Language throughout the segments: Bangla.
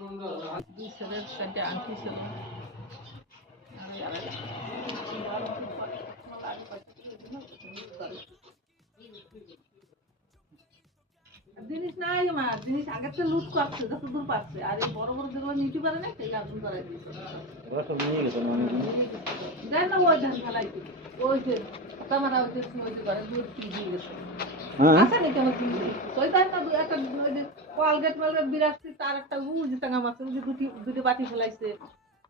দুই ছেলের চারটে আংটি ছিল। জিনিস নাই মা, জিনিস আগের থেকে লুট করছে যতদূর পারছে, আর এই বড় বড় যেগুলো নিতে পারে না সেই আগুন করাই দিয়েছে। দেন না ওই ধান ফেলাই দিবে ওই যে তামারা ওই যে করে দুধ কি দিয়ে গেছে আছে নাকি আমার কি ওই তাই না একটা ওই যে কলগেট মলগেট বিরাটছি তার একটা উজি টাঙা মাছে উজি দুটি বাটি ফেলাইছে।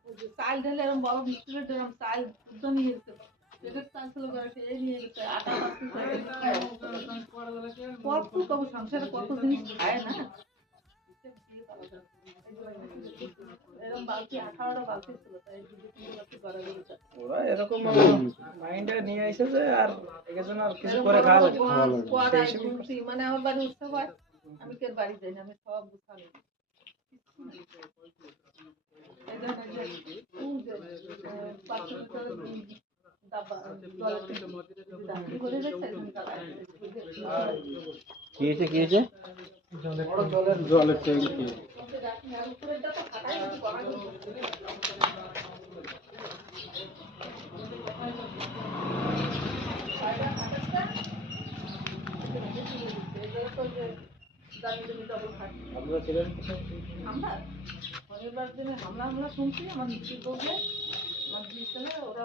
ওই যে চাল ঢেলে এরকম বড় বিস্কুটের এরকম চাল শুদ্ধ নিয়ে গেছে। পেটের চাল ছিল সে নিয়ে গেছে আটা পাচ্ছি কত তবু সংসারে কত জিনিস খায় না। এরকম বালতি 18টা বালতি ছিল তাই বালতি করা গেছে। ওরা এরকম মাইন্ডে নিয়ে আইছে যে আর এজন্য আর কিছু করে খাওয়া মানে আমার বাড়ি উৎসব হয় আমি কেউ বাড়ি যাই না আমি সব বুঝাই কি হয়েছে জলের ট্যাঙ্কি আমরা শনিবার দিনে হামলা শুনছি আমার নিচে বললে আমার দুই ছেলে ওরা